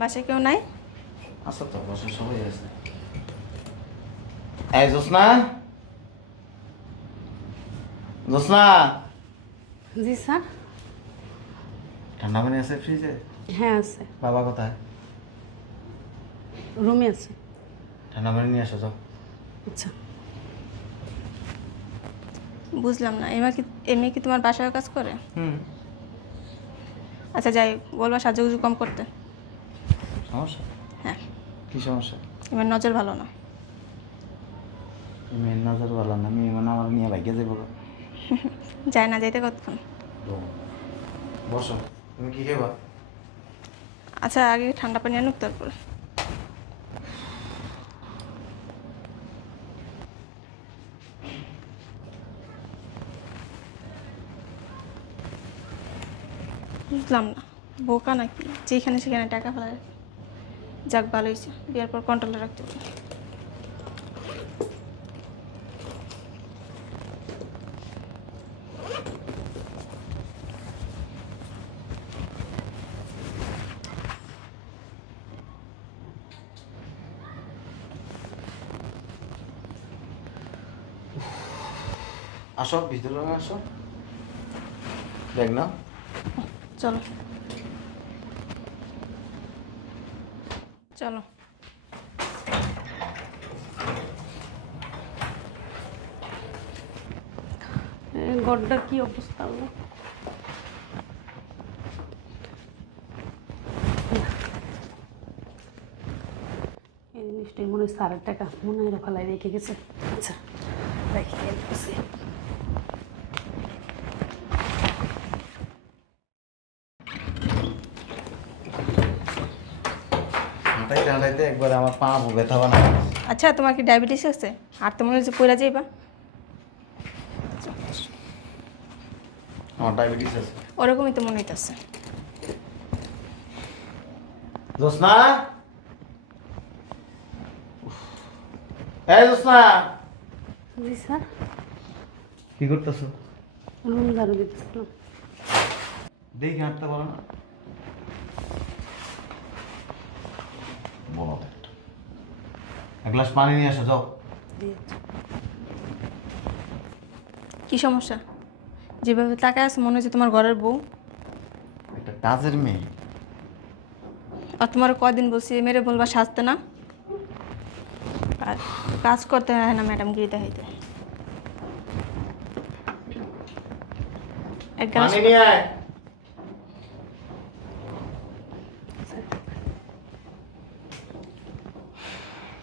বাসায় কেউ নাই? আচ্ছা তো বসে সবাই আছে। এই জোসনা জোসনা জি স্যার। ঠান্ডা পানি আছে ফ্রিজে? হ্যাঁ আছে। বাবা কোথায়? রুমে আছে। ঠান্ডা পানি নিয়ে আসো যাও। আচ্ছা। বুঝলাম না এমা কি এমনি কি তোমার বাসায় কাজ করে? হুম। আচ্ছা যাই হোক, বলবা সাজুগুজু কম করতে। সমস্যা? হ্যাঁ। কি সমস্যা? এবার নজর ভালো না। মেয়ের নজর ভালো না মেয়ে মানে আমার নিয়ে ভাগ্যে যাব। যায় না যাইতে কতক্ষণ? বসো তুমি কি খেবা আচ্ছা আগে ঠান্ডা পানি আনুক তারপরে। বুঝলাম না বোকা নাকি? যেখানে সেখানে টাকা ফেলায় যাক ভালো হয়েছে। বিয়ার পর কন্ট্রোলে রাখতে পারি আসো ভিতরে আসো। দেখ না। চলো। চলো। এ, গড্ডা কি অবস্থা হলো এই জিনিসটাই মনে হয় সারের টাকা মনে হয় ফেলাই রেখে গেছে। আচ্ছা রেখে হাঁটাইতে হাঁটাইতে একবার আমার পা ব্যথা বানা। আচ্ছা তোমার কি ডায়াবেটিস আছে? আর তো মনে হচ্ছে পড়া যাইবা? আমার ডায়াবেটিস আছে। ওরকমই তো মনে হইতেছে। জোসনা এই জোসনা জি স্যার। কি করতেছো? রুম ঝাড়ু দিতেছিলাম। দেখি হাঁটতে পারো না বলো তো একটা। এক গ্লাস পানি নিয়ে আসো যাও। কি সমস্যা? যেভাবে তাকায় আছে মনে হচ্ছে তোমার ঘরের বউ। একটা কাজের মেয়ে। আর তোমার কদিন বসে মেরে বলবা সাজতে না? আর কাজ করতে হয় না ম্যাডাম গিয়ে দেখাইতে। এক গ্লাস পানি নিয়ে আয়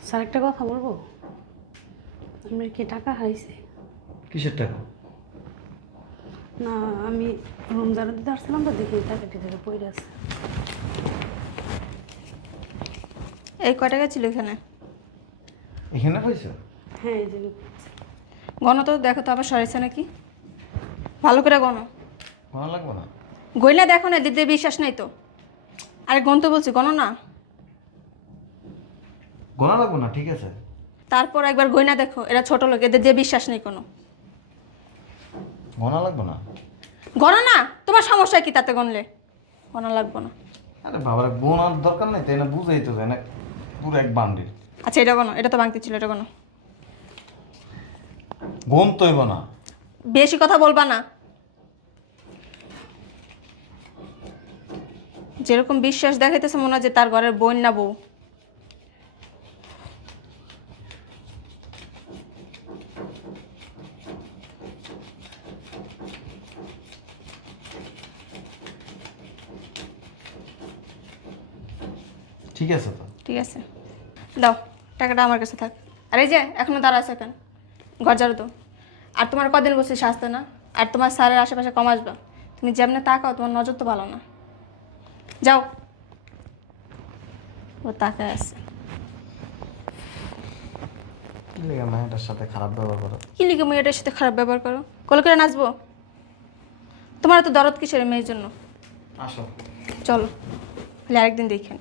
স্যার একটা কথা বলব? আপনার কি টাকা হাইছে কিসের টাকা? না আমি রুম ঝাড়ু দিতে আসছিলাম তো দেখি টাকা টিকা পড়ে আছে। এই কয় টাকা ছিল এখানে? এখানে পাইছো? হ্যাঁ এই যে গণ তো দেখো তো আবার সরেছে নাকি? ভালো করে গণ ভালো লাগবে না? গইলা দেখো না দিদি বিশ্বাস নাই তো। আরে গণ তো বলছি গণ না। গোনা লাগবে না ঠিক আছে? তারপর একবার গইনা দেখো এরা ছোট লোক এদের দিয়ে বিশ্বাস নেই কোনো। গোনা লাগবে না? গণ না তোমার সমস্যা কি তাতে গণলে? গণা লাগবো না। আরে বাবার গোনার দরকার নেই তাই না বুঝাই তো যায় না পুরো এক বান্ডিল। আচ্ছা এটা গণ এটা তো বাংতি ছিল এটা গণ। গোন তৈব না। বেশি কথা বলবা না। যেরকম বিশ্বাস দেখাইতেছে মনে হয় যে তার ঘরের বোন না বউ। ঠিক আছে তো? ঠিক আছে। দাও টাকাটা আমার কাছে থাক। আর এই যে এখনও দাঁড়া আছে কেন ঘর ঝাড়ু তো। আর তোমার কদিন বসে সাজতে না? আর তোমার স্যারের আশেপাশে কম আসবা। তুমি যেমনে তাকাও তোমার নজর তো ভালো না। যাও। ও তাকায় আছে। কি লেগে মেয়েটার সাথে খারাপ ব্যবহার করো? কি লিখে মেয়েটার সাথে খারাপ ব্যবহার করো? কল করে নাচবো? তোমার তো দরদ কিসের মেয়ের জন্য? আসো। চলো তাহলে আরেকদিন দেখেন